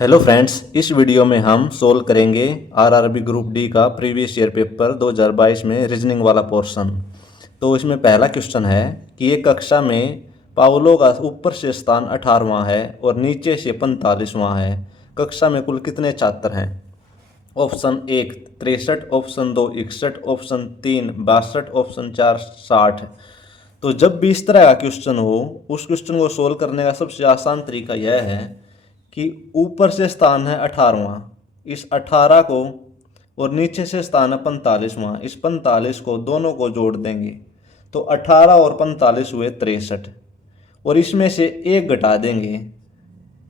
Hello friends, इस video में हम सोल्व करेंगे आरआरबी ग्रुप डी का प्रीवियस ईयर पेपर 2022 में रीजनिंग वाला पोर्शन। तो इसमें पहला क्वेश्चन है कि एक कक्षा में पाउलो का ऊपर से स्थान 18वां है और नीचे से 45वां है। कक्षा में कुल कितने छात्र हैं? Option 1 63, option 2 61, option 3 62, option 4 60। तो जब भी इस तरह का क्वेश्चन हो, उस क्वेश्चन को सोल्व करने का सबसे आसान तरीका यह है कि ऊपर से स्थान है 18वां, इस 18 को, और नीचे से स्थान है 45वां, इस 45 को दोनों को जोड़ देंगे तो 18 और 45 हुए 63, और इसमें से एक घटा देंगे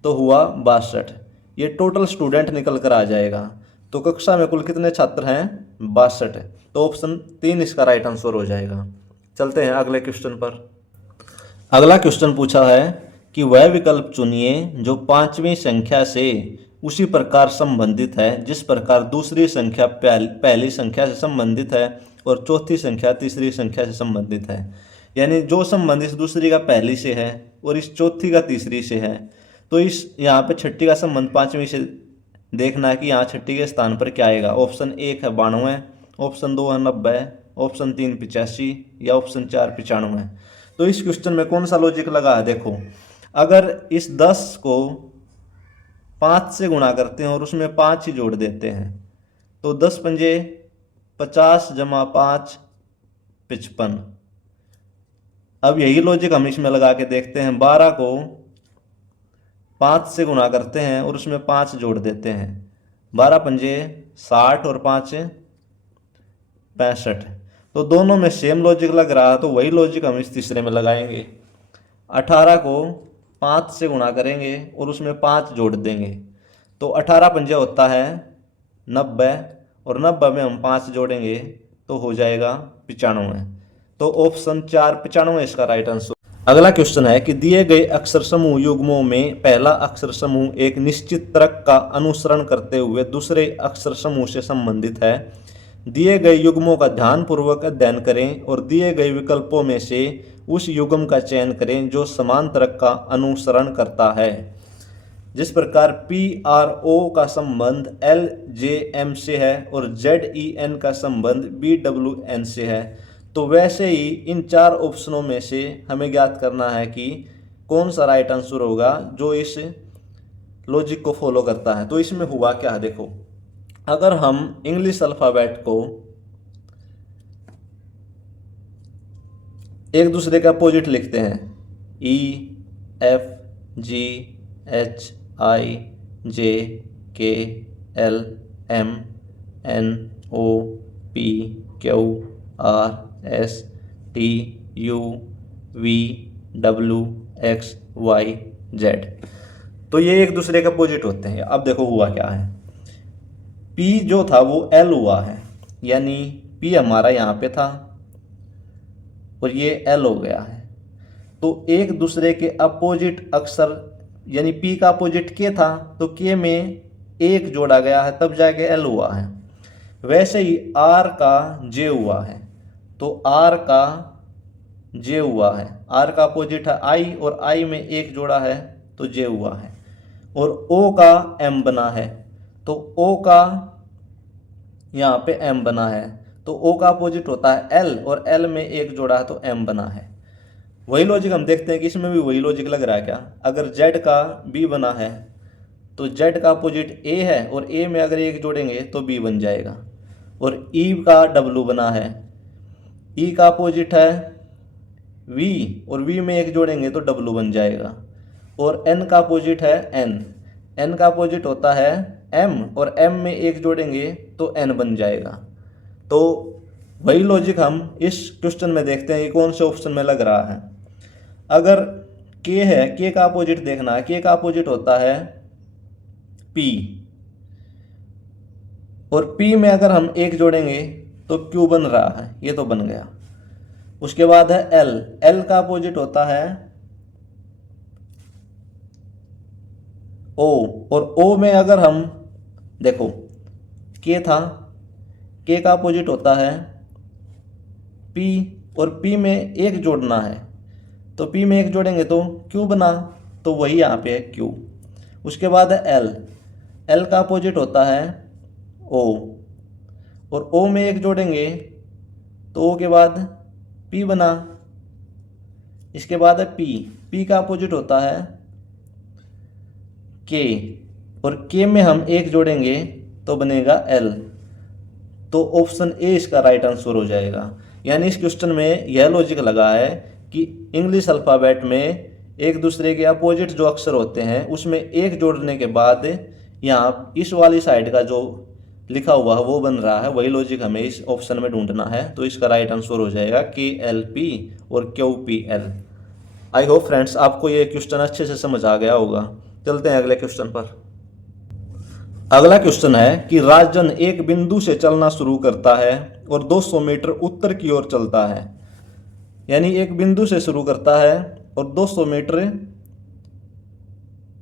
तो हुआ 62। ये टोटल स्टूडेंट निकल कर आ जाएगा। तो कक्षा में कुल कितने छात्र हैं? 62। तो ऑप्शन 3 इसका राइट आंसर हो जाएगा। चलते हैं अगले क्वेश्चन पर। अगला क्वेश्चन पूछा है कि वह विकल्प चुनिए जो पांचवी संख्या से उसी प्रकार संबंधित है जिस प्रकार दूसरी संख्या पहली संख्या से संबंधित है और चौथी संख्या तीसरी संख्या से संबंधित है। यानी जो संबंधित दूसरी का पहली से है और इस चौथी का तीसरी से है, तो इस यहाँ पे छठी का संबंध पांचवी से देखना है कि यहाँ छठी के स्थान पर क्या आएगा। ऑप्शन 1 है 92, ऑप्शन 2 है 90, ऑप्शन 3 85 या ऑप्शन 4 95। तो इस क्वेश्चन में कौन सा लॉजिक लगा है? देखो, अगर इस 10 को 5 से गुणा करते हैं और उसमें 5 ही जोड़ देते हैं तो 10 पंजे 50 जमा 5 55। अब यही लॉजिक हम इसमें लगा के देखते हैं। 12 को 5 से गुणा करते हैं और उसमें 5 जोड़ देते हैं, 12 पंजे 60 और 5 65। तो दोनों में सेम लॉजिक लग रहा है, तो वही लॉजिक हम इस तीसरे में लगाएंगे। 18 को 5 से गुणा करेंगे और उसमें 5 जोड़ देंगे तो 18 पंजे होता है 90, और 90 में हम 5 जोड़ेंगे तो हो जाएगा 95। तो ऑप्शन 4 95 इसका राइट आंसर। अगला क्वेश्चन है कि दिए गए अक्षर समूह युग्मों में पहला अक्षर समूह एक निश्चित तर्क का अनुसरण करते हुए दूसरे अक्षर समूह से संबंधित है। दिए गए युग्मों का ध्यानपूर्वक अध्ययन करें और दिए गए विकल्पों में से उस युग्म का चयन करें जो समान तर्क का अनुसरण करता है। जिस प्रकार PRO का संबंध LJM से है और ZEN का संबंध BWN से है, तो वैसे ही इन 4 ऑप्शनों में से हमें ज्ञात करना है कि कौन सा राइट आंसर होगा जो इस लॉजिक को फॉलो करता है। तो इसमें हुआ क्या है, देखो, अगर हम इंग्लिश अल्फ़ाबेट को एक दूसरे के अपोजिट लिखते हैं, EFGHIJKLMNOPQRSTUVWXYZ, तो ये एक दूसरे के अपोजिट होते हैं। अब देखो हुआ क्या है, P जो था वो L हुआ है, यानी P हमारा यहाँ पे था और ये L हो गया है। तो एक दूसरे के अपोजिट अक्षर, यानी P का अपोजिट K था तो K में एक जोड़ा गया है तब जाके L हुआ है। वैसे ही R का J हुआ है तो R का J हुआ है, R का अपोजिट है I और I में एक जोड़ा है तो J हुआ है। और O का M बना है तो O का यहाँ पे M बना है, तो O का अपोजिट होता है L और L में एक जोड़ा है तो M बना है। वही लॉजिक हम देखते हैं कि इसमें भी वही लॉजिक लग रहा है क्या। अगर Z का B बना है तो Z का अपोजिट A है और A में अगर एक जोड़ेंगे तो B बन जाएगा। और E का W बना है, E का अपोजिट है V और V में एक जोड़ेंगे तो W बन जाएगा। और N का अपोजिट है N का अपोजिट होता है M और M में एक जोड़ेंगे तो N बन जाएगा। तो वही लॉजिक हम इस क्वेश्चन में देखते हैं कि कौन से ऑप्शन में लग रहा है। अगर K है, K का अपोजिट देखना है, K का अपोजिट होता है P, और P में अगर हम एक जोड़ेंगे तो Q बन रहा है, ये तो बन गया। उसके बाद है L का अपोजिट होता है O, और O में अगर हम देखो K था, K का अपोजिट होता है P और P में एक जोड़ना है तो P में एक जोड़ेंगे तो Q बना, तो वही यहाँ पे है Q। उसके बाद है L एल का अपोजिट होता है ओ, और ओ में एक जोड़ेंगे तो ओ के बाद पी बना, इसके बाद है पी, पी का अपोजिट होता है के, और के में हम एक जोड़ेंगे तो बनेगा एल। तो ऑप्शन ए इसका राइट आंसर हो जाएगा। यानी इस क्वेश्चन में यह लॉजिक लगा है कि इंग्लिश अल्फ़ाबेट में एक दूसरे के अपोजिट जो अक्षर होते हैं उसमें एक जोड़ने के बाद यहाँ इस वाली साइड का जो लिखा हुआ है वो बन रहा है, वही लॉजिक हमें इस ऑप्शन में ढूंढना है। तो इसका राइट आंसर हो जाएगा के एल पी और Q P L. I hope friends आपको ये क्वेश्चन अच्छे से समझ आ गया होगा। चलते हैं अगले क्वेश्चन पर। अगला क्वेश्चन है कि राजन एक बिंदु से चलना शुरू करता है और 200 मीटर उत्तर की ओर चलता है। यानी एक बिंदु से शुरू करता है और 200 मीटर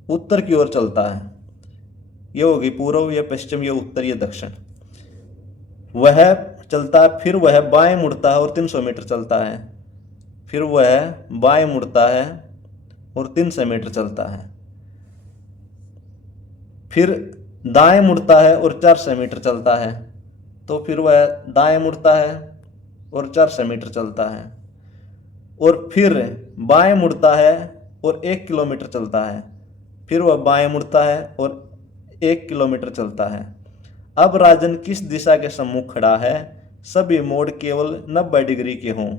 उत्तर की ओर चलता है। ये होगी पूर्व, ये पश्चिम, ये उत्तर, ये दक्षिण। वह चलता है, फिर वह बाएं मुड़ता है और 300 मीटर चलता है। फिर वह बाएं मुड़ता है और 300 मीटर चलता है। फिर दाएं मुड़ता है और 400 मीटर चलता है। तो फिर वह दाएं मुड़ता है और 400 मीटर चलता है। और फिर बाएं मुड़ता है और 1 किलोमीटर चलता है। फिर वह बाएं मुड़ता है और 1 किलोमीटर चलता है। अब राजन किस दिशा के सम्मुख खड़ा है, सभी मोड़ केवल 90 डिग्री के हों।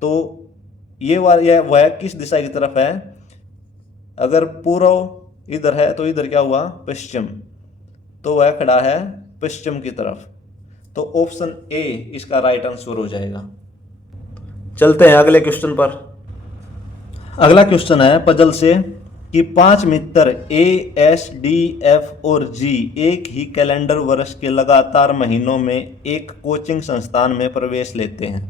तो ये वह किस दिशा की तरफ है? अगर पूर्व इधर है तो इधर क्या हुआ? पश्चिम। तो वह खड़ा है पश्चिम की तरफ। तो ऑप्शन ए इसका राइट आंसर हो जाएगा। चलते हैं अगले क्वेश्चन पर। अगला क्वेश्चन है पजल से कि 5 मित्र ए, एस, डी, एफ और जी एक ही कैलेंडर वर्ष के लगातार महीनों में एक कोचिंग संस्थान में प्रवेश लेते हैं।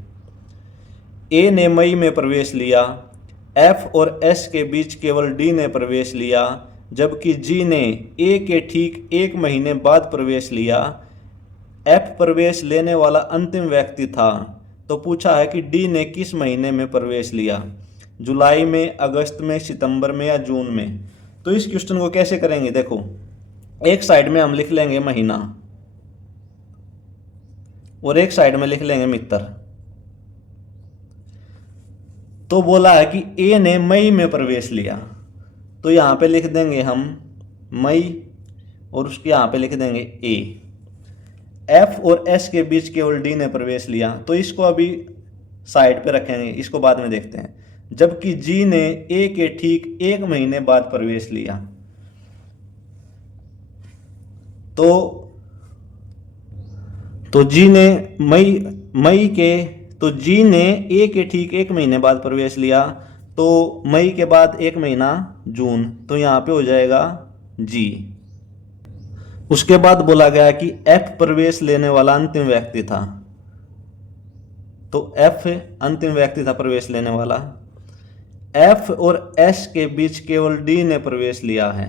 ए ने मई में प्रवेश लिया, एफ और एस के बीच केवल डी ने प्रवेश लिया, जबकि जी ने ए के ठीक 1 महीने बाद प्रवेश लिया। एफ प्रवेश लेने वाला अंतिम व्यक्ति था। तो पूछा है कि डी ने किस महीने में प्रवेश लिया, जुलाई में, अगस्त में, सितंबर में या जून में। तो इस क्वेश्चन को कैसे करेंगे? देखो, एक साइड में हम लिख लेंगे महीना और एक साइड में लिख लेंगे मित्र। तो बोला है कि ए ने मई में प्रवेश लिया, तो यहां पे लिख देंगे हम मई और उसके यहां पे लिख देंगे ए। एफ और एस के बीच केवल डी ने प्रवेश लिया, तो इसको अभी साइड पे रखेंगे, इसको बाद में देखते हैं। जबकि जी ने ए के ठीक 1 महीने बाद प्रवेश लिया। तो जी ने मई के, तो जी ने ए के ठीक 1 महीने बाद प्रवेश लिया, तो मई के बाद 1 महीना जून, तो यहां पे हो जाएगा जी। उसके बाद बोला गया कि एफ प्रवेश लेने वाला अंतिम व्यक्ति था, तो एफ अंतिम व्यक्ति था प्रवेश लेने वाला। एफ और एस के बीच केवल डी ने प्रवेश लिया है।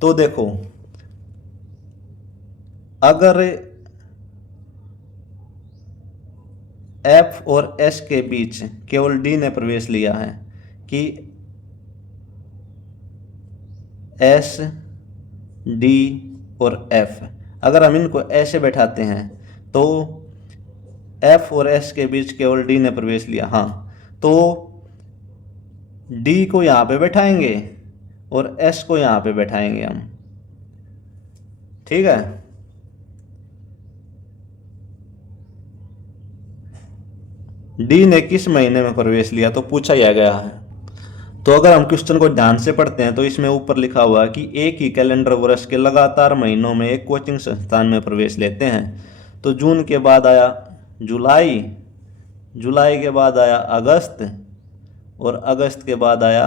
तो देखो, अगर एफ और एस के बीच केवल डी ने प्रवेश लिया है कि एस, डी और एफ, अगर हम इनको ऐसे बैठाते हैं तो एफ और एस के बीच केवल डी ने प्रवेश लिया। हाँ, तो डी को यहां पे बैठाएंगे और एस को यहां पे बैठाएंगे हम, ठीक है। डी ने किस महीने में प्रवेश लिया, तो पूछा ही गया है। तो अगर हम क्वेश्चन को ध्यान से पढ़ते हैं तो इसमें ऊपर लिखा हुआ है कि एक ही कैलेंडर वर्ष के लगातार महीनों में एक कोचिंग संस्थान में प्रवेश लेते हैं। तो जून के बाद आया जुलाई, जुलाई के बाद आया अगस्त और अगस्त के बाद आया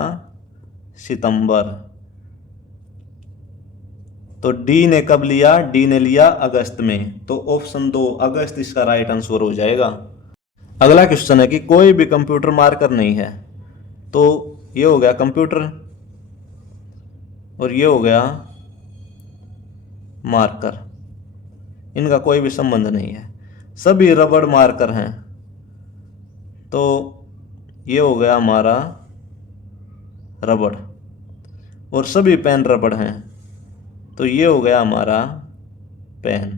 सितंबर। तो डी ने कब लिया? डी ने लिया अगस्त में। तो ऑप्शन 2 अगस्त इसका राइट आंसर हो जाएगा। अगला क्वेश्चन है कि कोई भी कंप्यूटर मार्कर नहीं है। तो ये हो गया कंप्यूटर और ये हो गया मार्कर, इनका कोई भी संबंध नहीं है, सभी रबड़ मार्कर हैं। तो ये हो गया हमारा रबड़ और सभी पेन रबड़ हैं। तो ये हो गया हमारा पेन,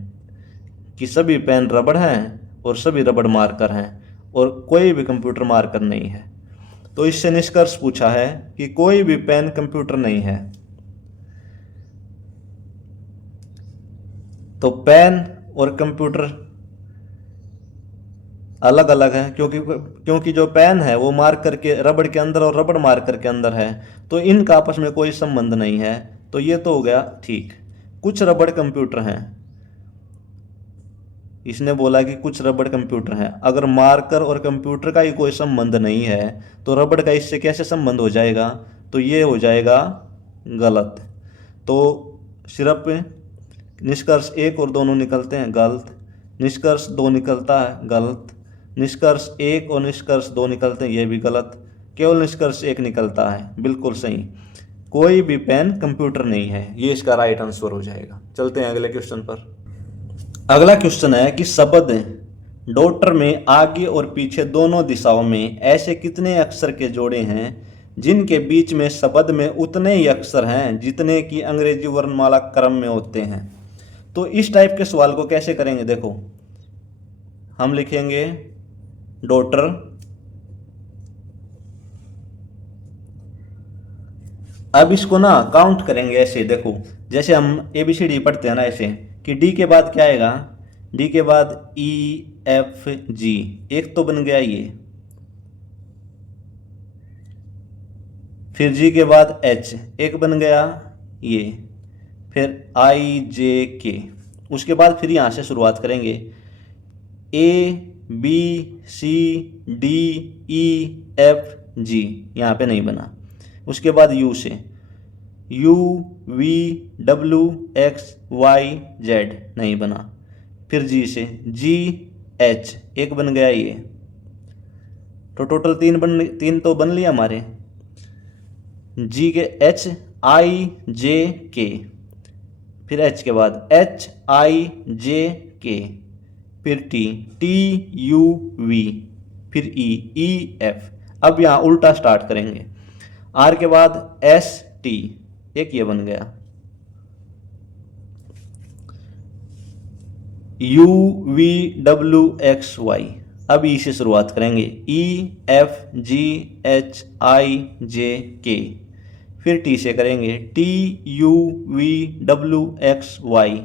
कि सभी पेन रबड़ हैं और सभी रबड़ मार्कर हैं और कोई भी कंप्यूटर मार्कर नहीं है। तो इससे निष्कर्ष पूछा है कि कोई भी पेन कंप्यूटर नहीं है। तो पेन और कंप्यूटर अलग अलग है, क्योंकि जो पेन है वो मार्कर के रबड़ के अंदर और रबड़ मार्कर के अंदर है, तो इनका आपस में कोई संबंध नहीं है। तो ये तो हो गया ठीक। कुछ रबड़ कंप्यूटर हैं, इसने बोला कि कुछ रबड़ कंप्यूटर हैं। अगर मार्कर और कंप्यूटर का ही कोई संबंध नहीं है तो रबड़ का इससे कैसे संबंध हो जाएगा? तो ये हो जाएगा गलत। तो सिर्फ निष्कर्ष 1 और 2 निकलते हैं गलत, निष्कर्ष 2 निकलता है गलत, निष्कर्ष 1 और निष्कर्ष 2 निकलते हैं, ये भी गलत, केवल निष्कर्ष 1 निकलता है बिल्कुल सही। कोई भी पेन कंप्यूटर नहीं है, ये इसका राइट आंसर हो जाएगा। चलते हैं अगले क्वेश्चन पर। अगला क्वेश्चन है कि शब्द डॉटर में आगे और पीछे दोनों दिशाओं में ऐसे कितने अक्षर के जोड़े हैं जिनके बीच में शब्द में उतने ही अक्षर हैं जितने कि अंग्रेजी वर्णमाला क्रम में होते हैं। तो इस टाइप के सवाल को कैसे करेंगे? देखो, हम लिखेंगे डॉटर, अब इसको ना काउंट करेंगे ऐसे। देखो, जैसे हम ABCD पढ़ते हैं ना ऐसे, कि डी के बाद क्या आएगा? डी के बाद EFG, एक तो बन गया ये, फिर जी के बाद H, एक बन गया ये, फिर IJK, उसके बाद फिर यहाँ से शुरुआत करेंगे ABCDEFG, यहाँ पे नहीं बना। उसके बाद U से UVWXYZ नहीं बना, फिर G से GH, एक बन गया ये। तो टोटल 3 तो बन लिया हमारे। G के HIJK, फिर H के बाद HIJK, फिर TUV, फिर EF। अब यहाँ उल्टा स्टार्ट करेंगे। R के बाद ST, एक ये बन गया, UVWXY। अब ई से शुरुआत करेंगे, EFGHIJK, फिर T से करेंगे TUVWXY,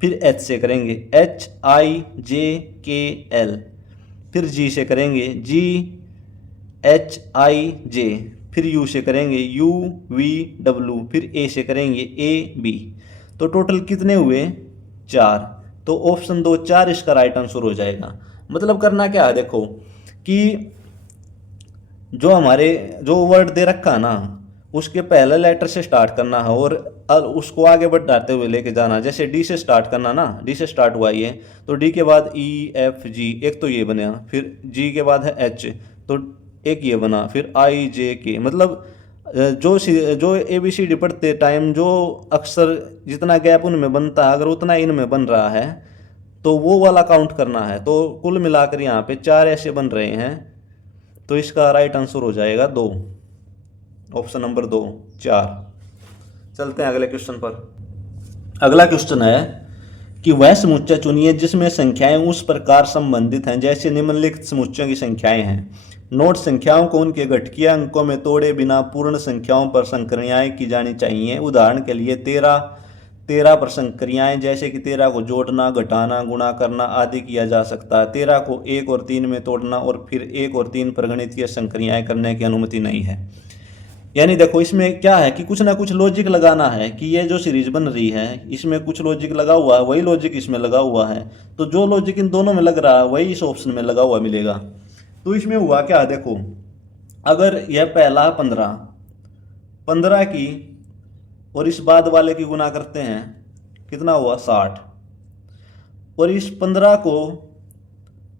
फिर H से करेंगे HIJKL, फिर G से करेंगे GHIJ, फिर U से करेंगे UVW, फिर A से करेंगे AB। तो टोटल कितने हुए? 4। तो ऑप्शन 2 4 इसका राइट आंसर हो जाएगा। मतलब करना क्या है? देखो कि जो वर्ड दे रखा है ना, उसके पहले लेटर से स्टार्ट करना है और उसको आगे बढ़ाते हुए लेके जाना। जैसे डी से स्टार्ट करना ना, डी से स्टार्ट हुआ ये, तो डी के बाद EFG, एक तो ये बना, फिर जी के बाद है H, तो एक ये बना, फिर IJK। मतलब जो ABCD पढ़ते टाइम जो अक्सर जितना गैप उनमें बनता है, अगर उतना इनमें बन रहा है तो वो वाला काउंट करना है। तो कुल मिलाकर यहाँ पे 4 ऐसे बन रहे हैं, तो इसका राइट आंसर हो जाएगा 2, ऑप्शन नंबर 2, 4। चलते हैं अगले क्वेश्चन पर। अगला क्वेश्चन है कि वह समुच्चय चुनिए जिसमें संख्याएं उस प्रकार संबंधित हैं जैसे निम्नलिखित समुच्चयों की संख्याएं हैं। नोट, संख्याओं को उनके घटकीय अंकों में तोड़े बिना पूर्ण संख्याओं पर संक्रियाएं की जानी चाहिए। उदाहरण के लिए 13 पर संक्रियाएं जैसे कि 13 को जोड़ना, घटाना, गुणा करना आदि किया जा सकता है। 13 को 1 और 3 में तोड़ना और फिर 1 और 3 पर गणितीय संक्रियाएं करने की अनुमति नहीं है। यानी देखो, इसमें क्या है कि कुछ ना कुछ लॉजिक लगाना है कि ये जो सीरीज बन रही है इसमें कुछ लॉजिक लगा हुआ है, वही लॉजिक इसमें लगा हुआ है। तो जो लॉजिक इन दोनों में लग रहा है वही इस ऑप्शन में लगा हुआ मिलेगा। तो इसमें हुआ क्या, देखो, अगर यह पहला 15 की और इस बाद वाले की गुना करते हैं, कितना हुआ? 60, और इस 15 को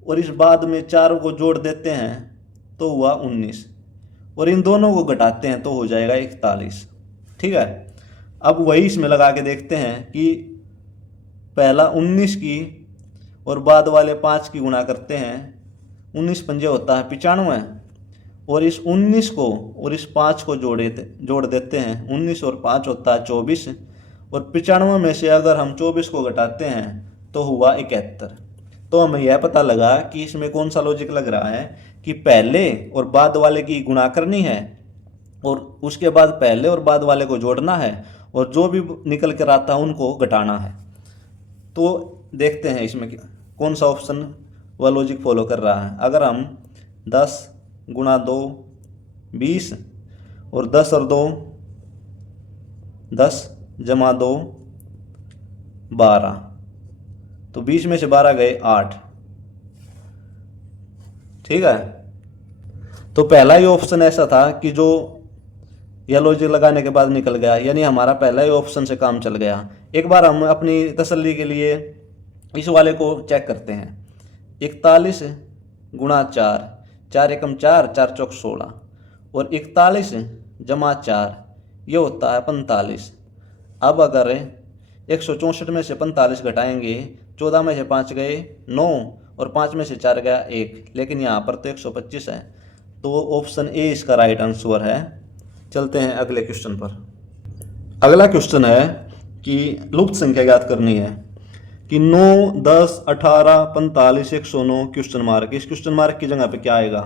और इस बाद में 4 को जोड़ देते हैं तो हुआ 19, और इन दोनों को घटाते हैं तो हो जाएगा 41। ठीक है, अब वही इसमें लगा के देखते हैं कि पहला 19 की और बाद वाले 5 की गुणा करते हैं, 19 पंजे होता है 95, और इस 19 को और इस 5 को जोड़ देते हैं, 19 और 5 होता है 24, और 95 में से अगर हम 24 को घटाते हैं तो हुआ 71। तो हमें यह पता लगा कि इसमें कौन सा लॉजिक लग रहा है कि पहले और बाद वाले की गुणा करनी है और उसके बाद पहले और बाद वाले को जोड़ना है और जो भी निकल कर आता है उनको घटाना है। तो देखते हैं इसमें कौन सा ऑप्शन वह लॉजिक फॉलो कर रहा है। अगर हम 10 गुणा 2 20 और 10 और 2 10 जमा 2 12, तो 20 में से 12 गए 8। ठीक है, तो पहला ही ऑप्शन ऐसा था कि जो यह लॉजिक लगाने के बाद निकल गया, यानी हमारा पहला ही ऑप्शन से काम चल गया। एक बार हम अपनी तसल्ली के लिए इस वाले को चेक करते हैं। 41 गुणा 4, 4 एकम 4, 4 चौक 16 और 41 जमा 4 ये होता है 45। अब अगर 164 में से 45 घटाएंगे, 14 में से 5 गए 9 और 5 में से 4 गया 1, लेकिन यहाँ पर तो 125 है, तो ऑप्शन ए इसका राइट आंसर है। चलते हैं अगले क्वेश्चन पर। अगला क्वेश्चन है कि लुप्त संख्या ज्ञात करनी है कि 9, 10, 18, 45, 109 क्वेश्चन मार्क। इस क्वेश्चन मार्क की जगह पे क्या आएगा?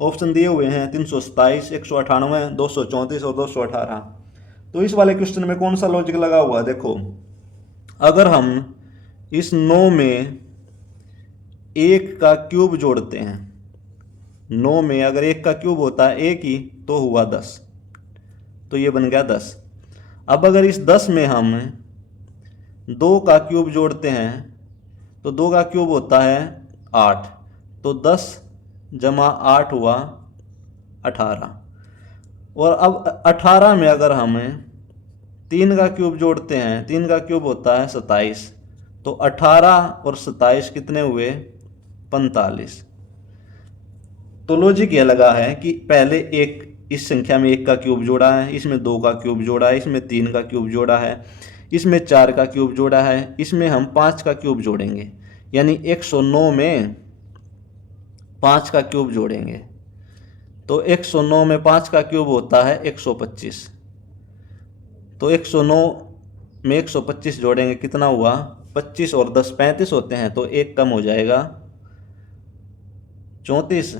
ऑप्शन दिए हुए हैं 327, 198, 234 और 218। तो इस वाले क्वेश्चन में कौन सा लॉजिक लगा हुआ है? देखो, अगर हम इस 9 में 1 का क्यूब जोड़ते हैं, 9 में अगर 1 का क्यूब होता है 1 ही, तो हुआ 10, तो ये बन गया 10। अब अगर इस 10 में हम 2 का क्यूब जोड़ते हैं तो 2 का क्यूब होता है 8, तो 10 जमा 8 हुआ 18। और अब 18 में अगर हम 3 का क्यूब जोड़ते हैं, 3 का क्यूब होता है 27, तो 18 और 27 कितने हुए? 45। तो लॉजिक यह लगा है कि पहले एक इस संख्या में 1 का क्यूब जोड़ा है, इसमें 2 का क्यूब जोड़ा है, इसमें 3 का क्यूब जोड़ा है, इसमें 4 का क्यूब जोड़ा है, इसमें हम 5 का क्यूब जोड़ेंगे, यानी 109 में 5 का क्यूब जोड़ेंगे। तो 109 में 5 का क्यूब होता है 125, तो 109 में 125 जोड़ेंगे, कितना हुआ? 25 और 10 35 होते हैं, तो 1 कम हो जाएगा 34,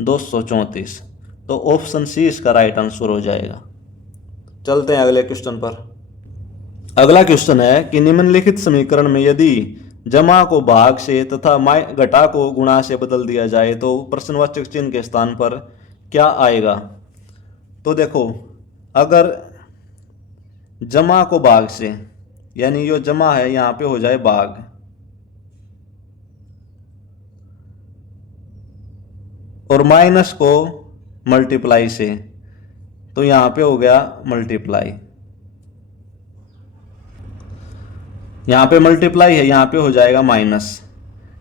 234। तो ऑप्शन सी इसका राइट आंसर हो जाएगा। चलते हैं अगले क्वेश्चन पर। अगला क्वेश्चन है कि निम्नलिखित समीकरण में यदि जमा को भाग से तथा घटा को गुणा से बदल दिया जाए तो प्रश्नवाचक चिन्ह के स्थान पर क्या आएगा? तो देखो, अगर जमा को भाग से, यानी जो जमा है यहाँ पे हो जाए भाग, और माइनस को मल्टीप्लाई से, तो यहाँ पे हो गया मल्टीप्लाई। यहाँ पे मल्टीप्लाई है, यहाँ पे हो जाएगा माइनस,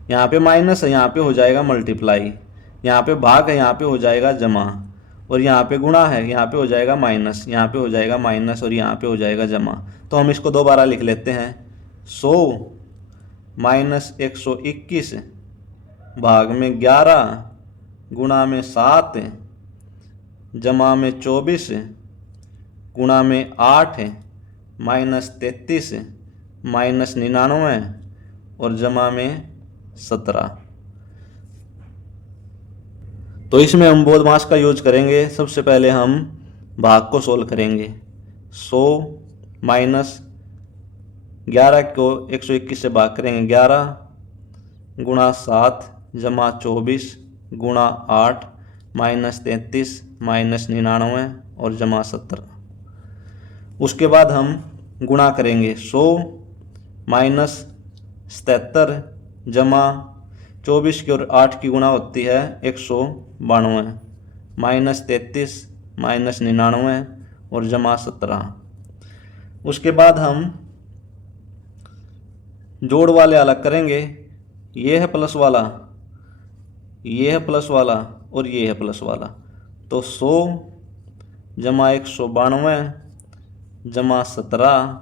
यहाँ पे माइनस है, यहाँ पे हो जाएगा मल्टीप्लाई, यहाँ पे भाग है, यहाँ पे हो जाएगा जमा, और यहाँ पे गुणा है, यहाँ पे हो जाएगा माइनस, यहाँ पे हो जाएगा माइनस और यहाँ पे हो जाएगा जमा। तो हम इसको दोबारा लिख लेते हैं। 100 माइनस 121 भाग में 11 गुणा में 7 जमा में 24 गुणा में 8 माइनस 33 माइनस 99 और जमा में 17। तो इसमें हम बोधमास का यूज करेंगे। सबसे पहले हम भाग को सोल्व करेंगे। 100 माइनस 11 को 121 से भाग करेंगे, 11 गुणा 7 जमा 24 गुणा 8 माइनस 33 माइनस 99 और जमा 17। उसके बाद हम गुणा करेंगे। 100 माइनस 77 जमा 24 की और 8 की गुणा होती है 192 माइनस 33 माइनस 99 और जमा 17। उसके बाद हम जोड़ वाले अलग करेंगे। ये है प्लस वाला, ये है प्लस वाला और ये है प्लस वाला। तो 100 जमा 192 जमा 17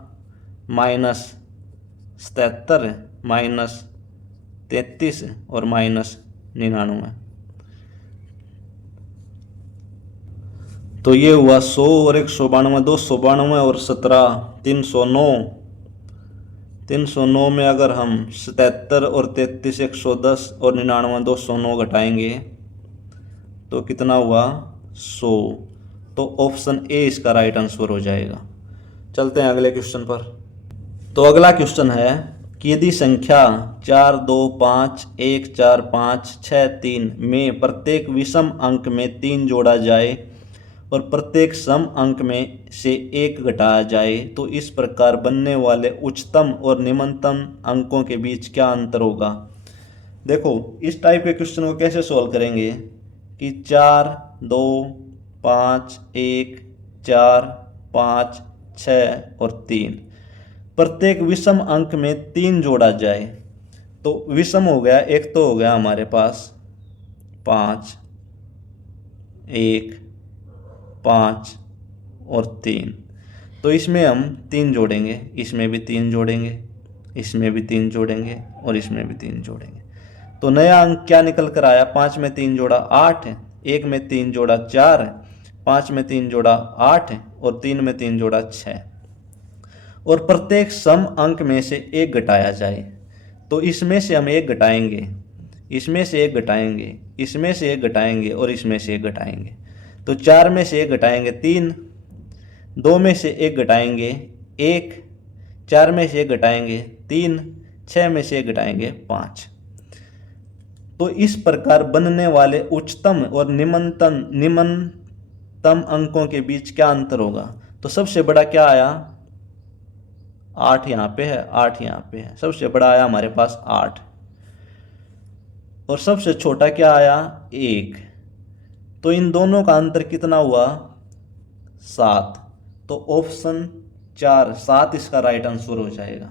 माइनस 77 माइनस 33 और माइनस 99। तो ये हुआ 100 और 192, 292 और 17 309। 309 में अगर हम 77 और 33 110 और 99 209 घटाएंगे तो कितना हुआ 100। तो ऑप्शन ए इसका राइट आंसर हो जाएगा। चलते हैं अगले क्वेश्चन पर। तो अगला क्वेश्चन है कि यदि संख्या 4 2 5 1 4 5 6 3 में प्रत्येक विषम अंक में 3 जोड़ा जाए और प्रत्येक सम अंक में से 1 घटाया जाए तो इस प्रकार बनने वाले उच्चतम और निम्नतम अंकों के बीच क्या अंतर होगा। देखो इस टाइप के क्वेश्चन को कैसे सॉल्व करेंगे कि 4 2 5 1 4 5 6 और 3 प्रत्येक विषम अंक में 3 जोड़ा जाए। तो विषम हो गया, एक तो हो गया हमारे पास 5 1 5 और 3। तो इसमें हम 3 जोड़ेंगे, इसमें भी 3 जोड़ेंगे, इसमें भी 3 जोड़ेंगे और इसमें भी 3 जोड़ेंगे। तो नया अंक क्या निकल कर आया, 5 में 3 जोड़ा 8 है, 1 में 3 जोड़ा 4 है, 5 में 3 जोड़ा 8 है और 3 में 3 जोड़ा 6। और प्रत्येक सम अंक में से 1 घटाया जाए। तो इसमें से हम 1 घटाएंगे, इसमें से 1 घटाएंगे, इसमें से 1 घटाएंगे और इसमें से 1 घटाएंगे। तो 4 में से 1 घटाएंगे 3, 2 में से 1 घटाएंगे 1, 4 में से 1 घटाएंगे 3, 6 में से 1 घटाएंगे 5। तो इस प्रकार बनने वाले उच्चतम और निम्नतम अंकों के बीच क्या अंतर होगा। तो सबसे बड़ा क्या आया, 8 यहाँ पे है, 8 यहाँ पे है, सबसे बड़ा आया हमारे पास 8 और सबसे छोटा क्या आया 1। तो इन दोनों का अंतर कितना हुआ 7। तो ऑप्शन 4 7 इसका राइट आंसर हो जाएगा।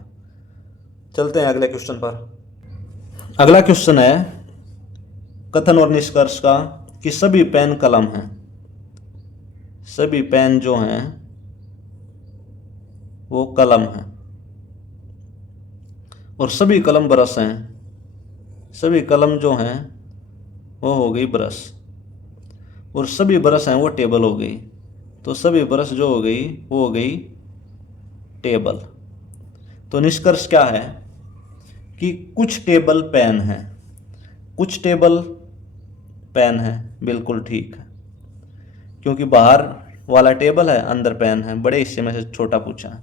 चलते हैं अगले क्वेश्चन पर। अगला क्वेश्चन है कथन और निष्कर्ष का कि सभी पेन कलम हैं, सभी पेन जो हैं वो कलम हैं और सभी कलम ब्रश हैं, सभी कलम जो हैं वो हो गई ब्रश और सभी ब्रश हैं वो टेबल हो गई। तो सभी ब्रश जो हो गई वो हो गई टेबल। तो निष्कर्ष क्या है कि कुछ टेबल पेन हैं, कुछ टेबल पेन है, बिल्कुल ठीक है, क्योंकि बाहर वाला टेबल है अंदर पेन है, बड़े हिस्से में से छोटा पूछा है।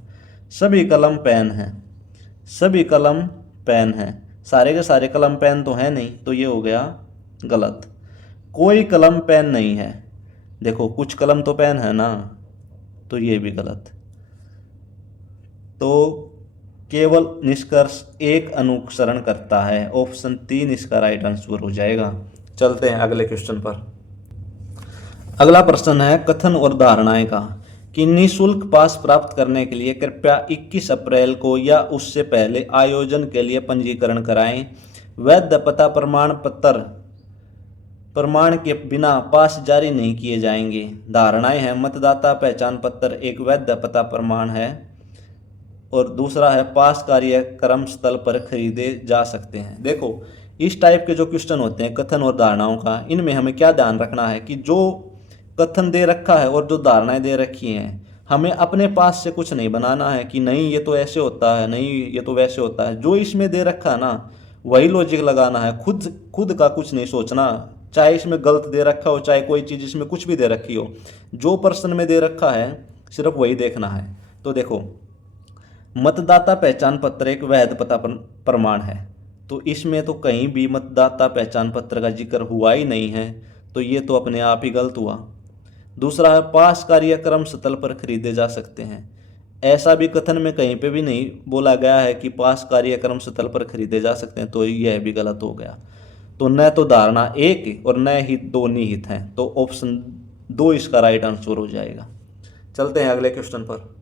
सभी कलम पेन हैं, सभी कलम पेन हैं, सारे के सारे कलम पेन तो है नहीं, तो ये हो गया गलत। कोई कलम पेन नहीं है, देखो कुछ कलम तो पेन है ना, तो ये भी गलत। तो केवल निष्कर्ष एक अनुसरण करता है, ऑप्शन 3 इसका राइट आंसर हो जाएगा। चलते हैं अगले क्वेश्चन पर। अगला प्रश्न है कथन और धारणाएं का कि निःशुल्क पास प्राप्त करने के लिए कृपया 21 अप्रैल को या उससे पहले आयोजन के लिए पंजीकरण कराएं। वैध पता प्रमाण पत्र प्रमाण के बिना पास जारी नहीं किए जाएंगे। धारणाएं हैं मतदाता पहचान पत्र एक वैध पता प्रमाण है और दूसरा है पास कार्यक्रम स्थल पर खरीदे जा सकते हैं। देखो इस टाइप के जो क्वेश्चन होते हैं कथन और धारणाओं का, इनमें हमें क्या ध्यान रखना है कि जो कथन दे रखा है और जो धारणाएं दे रखी हैं, हमें अपने पास से कुछ नहीं बनाना है कि नहीं ये तो ऐसे होता है, नहीं ये तो वैसे होता है। जो इसमें दे रखा है ना वही लॉजिक लगाना है, खुद का कुछ नहीं सोचना, चाहे इसमें गलत दे रखा हो, चाहे कोई चीज़ इसमें कुछ भी दे रखी हो, जो प्रश्न में दे रखा है सिर्फ वही देखना है। तो देखो मतदाता पहचान पत्र एक वैध पता प्रमाण है, तो इसमें तो कहीं भी मतदाता पहचान पत्र का जिक्र हुआ ही नहीं है, तो ये तो अपने आप ही गलत हुआ। दूसरा है पास कार्यक्रम स्थल पर खरीदे जा सकते हैं, ऐसा भी कथन में कहीं पे भी नहीं बोला गया है कि पास कार्यक्रम स्थल पर खरीदे जा सकते हैं, तो यह भी गलत हो गया। तो न तो धारणा 1 और न ही 2 निहित हैं, तो ऑप्शन 2 इसका राइट आंसर हो जाएगा। चलते हैं अगले क्वेश्चन पर।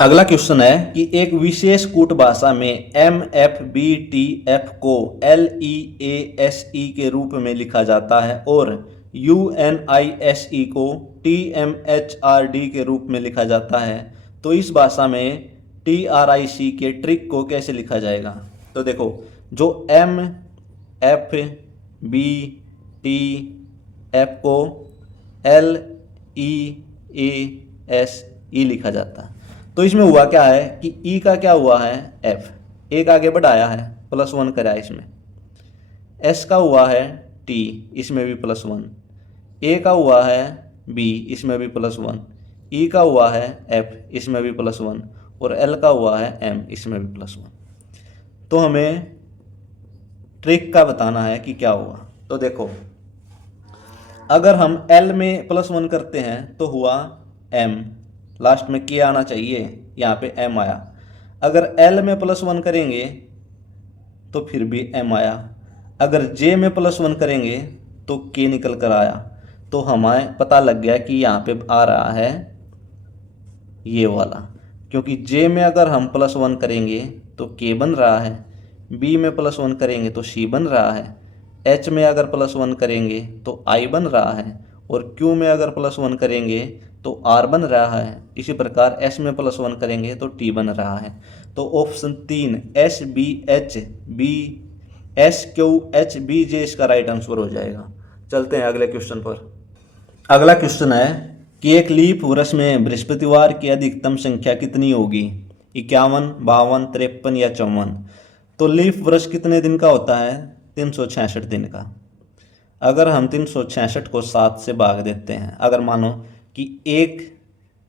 अगला क्वेश्चन है कि एक विशेष कूट भाषा में MFBTF को LEASE के रूप में लिखा जाता है और UNISE को TMHRD के रूप में लिखा जाता है, तो इस भाषा में TRIC के ट्रिक को कैसे लिखा जाएगा। तो देखो जो MFBTF को ई लिखा जाता है। तो इसमें हुआ क्या है कि ई का क्या हुआ है एफ, एक आगे बढ़ाया है +1 कराया इसमें, एस का हुआ है टी, इसमें भी +1, ए का हुआ है बी, इसमें भी +1, ई का हुआ है एफ, इसमें भी +1, और एल का हुआ है एम, इसमें भी +1। तो हमें ट्रिक का बताना है कि क्या हुआ। तो देखो, अगर हम एल में +1 करते हैं तो हुआ एम, लास्ट में के आना चाहिए, यहाँ पे एम आया। अगर एल में +1 करेंगे तो फिर भी एम आया। अगर जे में +1 करेंगे तो के निकल कर आया। तो हमें पता लग गया कि यहाँ पे आ रहा है ये वाला, क्योंकि जे में अगर हम +1 करेंगे तो के बन रहा है, बी में +1 करेंगे तो सी बन रहा है, एच में अगर +1 करेंगे तो आई बन रहा है, और क्यू में अगर +1 करेंगे तो आर बन रहा है। इसी प्रकार एस में +1 करेंगे तो टी बन रहा है। तो option 3 S Q H B J इसका राइट आंसर हो जाएगा। चलते हैं अगले क्वेश्चन पर। अगला क्वेश्चन है कि एक लीप वर्ष में बृहस्पतिवार की अधिकतम संख्या कितनी होगी, 51, 52, 53 या 54। तो लीप वर्ष कितने दिन का होता है, 366 दिन का। अगर हम 366 को 7 से भाग देते हैं, अगर मानो कि 1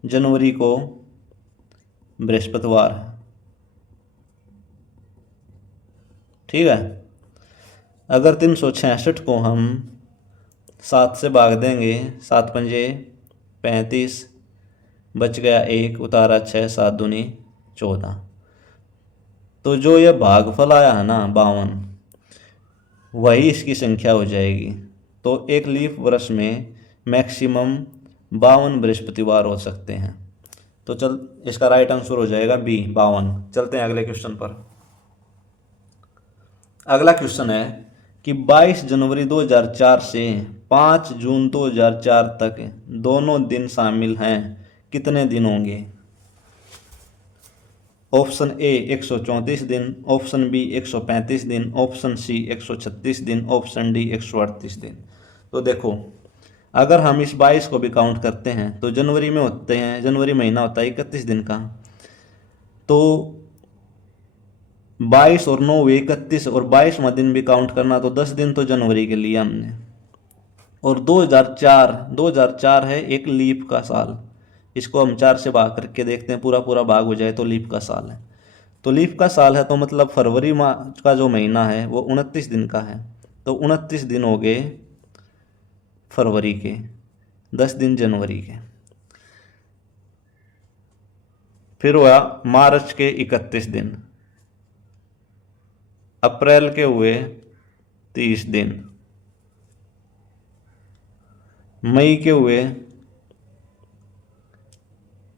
जनवरी को बृहस्पतिवार है, ठीक है, अगर 366 को हम 7 से भाग देंगे, 7 पंजे 35, बच गया 1, उतारा 6, 7 दूनी 14। तो जो ये भागफल आया है ना 52, वही इसकी संख्या हो जाएगी। तो एक लीप वर्ष में मैक्सिमम 52 बृहस्पतिवार हो सकते हैं। तो चल इसका राइट आंसर हो जाएगा बी, 52। चलते हैं अगले क्वेश्चन पर। अगला क्वेश्चन है कि 22 जनवरी 2004 से 5 जून 2004 तक दोनों दिन शामिल हैं, कितने दिन होंगे। ऑप्शन ए 134 दिन, ऑप्शन बी 135 दिन, ऑप्शन सी 136 दिन, ऑप्शन डी 138 दिन। तो देखो, अगर हम इस 22 को भी काउंट करते हैं तो जनवरी में होते हैं, जनवरी महीना होता है 31 दिन का। तो 22 और 9 हुए 31, और 22वां दिन भी काउंट करना तो 10 दिन तो जनवरी के लिए हमने। और 2004 है एक लीप का साल, इसको हम 4 से भाग करके देखते हैं, पूरा पूरा भाग हो जाए तो लीप का साल है। तो लीप का साल है तो मतलब फरवरी माह का जो महीना है वो 29 दिन का है। तो 29 दिन हो गए फरवरी के, 10 दिन जनवरी के। फिर हुआ मार्च के 31 दिन, अप्रैल के हुए 30 दिन, मई के हुए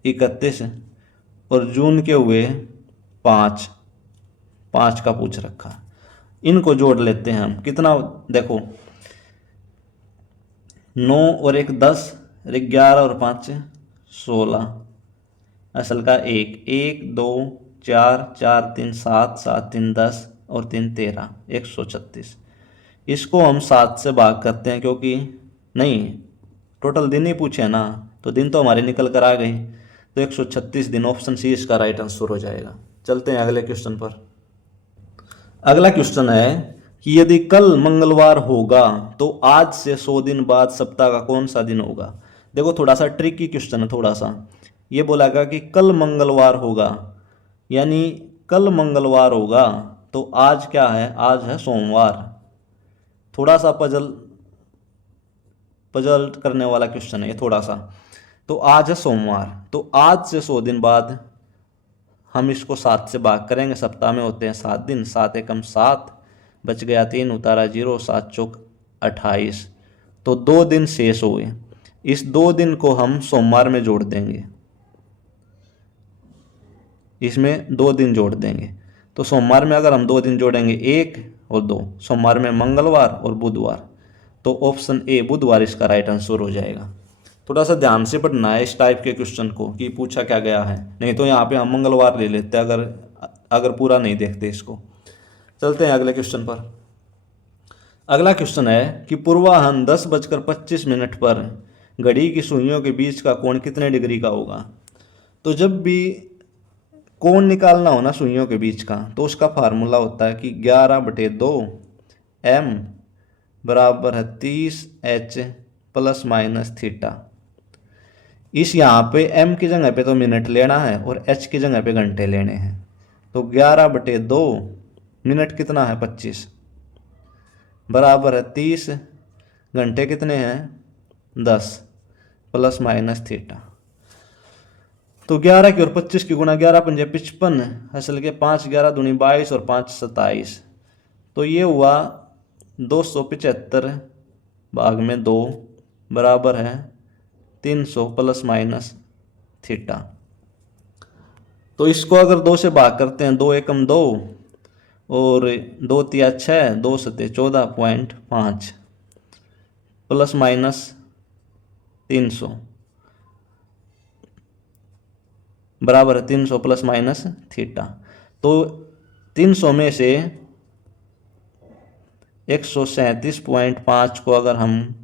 31, और जून के हुए 5 का पूछ रखा। इनको जोड़ लेते हैं हम, कितना देखो, 9 और 1 10, 11 और 5 16, असल का 1 2 4 4 3 7 7 3 10 और 3 13, 136। इसको हम 7 से भाग करते हैं, क्योंकि नहीं टोटल दिन ही पूछे ना, तो दिन तो हमारे निकल कर आ गए। तो 136 दिन, ऑप्शन सी इसका राइट आंसर हो जाएगा। चलते हैं अगले क्वेश्चन पर। अगला क्वेश्चन है कि यदि कल मंगलवार होगा तो आज से 100 दिन बाद सप्ताह का कौन सा दिन होगा। देखो थोड़ा सा ट्रिकी क्वेश्चन है, थोड़ा सा ये बोलागा कि कल मंगलवार होगा, यानी कल मंगलवार होगा तो आज क्या है, आज है सोमवार। थोड़ा सा पजल करने वाला क्वेश्चन है ये थोड़ा सा। तो आज है सोमवार, तो आज से 100 दिन बाद हम इसको 7 से भाग करेंगे, सप्ताह में होते हैं 7 दिन, 7 एकम 7, बच गया 3, उतारा 0, 7 चौक 28। तो 2 दिन शेष हुए, इस 2 दिन को हम सोमवार में जोड़ देंगे, इसमें 2 दिन जोड़ देंगे। तो सोमवार में अगर हम 2 दिन जोड़ेंगे 1 और 2, सोमवार में मंगलवार और बुधवार, तो ऑप्शन ए बुधवार इसका राइट आंसर हो जाएगा। थोड़ा सा ध्यान से पढ़ना है इस टाइप के क्वेश्चन को कि पूछा क्या गया है, नहीं तो यहाँ पे हम मंगलवार ले लेते अगर पूरा नहीं देखते इसको। चलते हैं अगले क्वेश्चन पर। अगला क्वेश्चन है कि पूर्वाह्न 10:25 पर घड़ी की सुइयों के बीच का कोण कितने डिग्री का होगा। तो जब भी कोण निकालना हो ना सुइयों के बीच का, तो उसका फार्मूला होता है कि 11/2 m बराबर है 30h प्लस माइनस थीटा। इस यहाँ पे m की जगह पे तो मिनट लेना है और h की जगह पे घंटे लेने हैं। तो 11/2 मिनट कितना है 25 बराबर है 30, घंटे कितने हैं 10 प्लस माइनस थीटा। तो 11 की और 25 की गुणा 11 पंजे 55, असल के 5 11 दूनी 22 और 5 27। तो ये हुआ 275 भाग में 2 बराबर है 300 प्लस माइनस थीटा। तो इसको अगर 2 से भाग करते हैं, 2 एकम 2 और 2 तिया 6, 2 सते 14.5 प्लस माइनस 300 बराबर है 300 प्लस माइनस थीटा। तो 300 में से 137.5 को अगर हम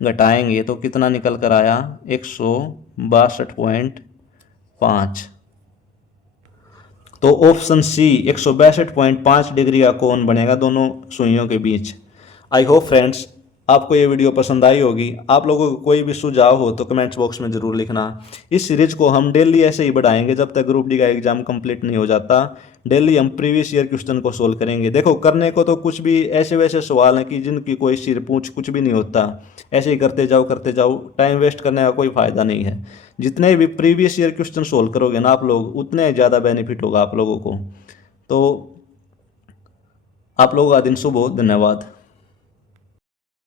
घटाएंगे तो कितना निकल कर आया 162.5। तो ऑप्शन सी 162.5 डिग्री का कोण बनेगा दोनों सुइयों के बीच। आई होप फ्रेंड्स आपको ये वीडियो पसंद आई होगी। आप लोगों को कोई भी सुझाव हो तो कमेंट्स बॉक्स में ज़रूर लिखना। इस सीरीज को हम डेली ऐसे ही बढ़ाएंगे जब तक ग्रुप डी का एग्जाम कंप्लीट नहीं हो जाता। डेली हम प्रीवियस ईयर क्वेश्चन को सोल्व करेंगे। देखो करने को तो कुछ भी ऐसे वैसे सवाल हैं कि जिनकी कोई सिर पूछ कुछ भी नहीं होता। ऐसे ही करते जाओ, टाइम वेस्ट करने का कोई फ़ायदा नहीं है। जितने भी प्रीवियस ईयर क्वेश्चन सोल्व करोगे ना आप लोग, उतने ज़्यादा बेनिफिट होगा आप लोगों को। तो आप लोगों का दिन शुभ हो। धन्यवाद।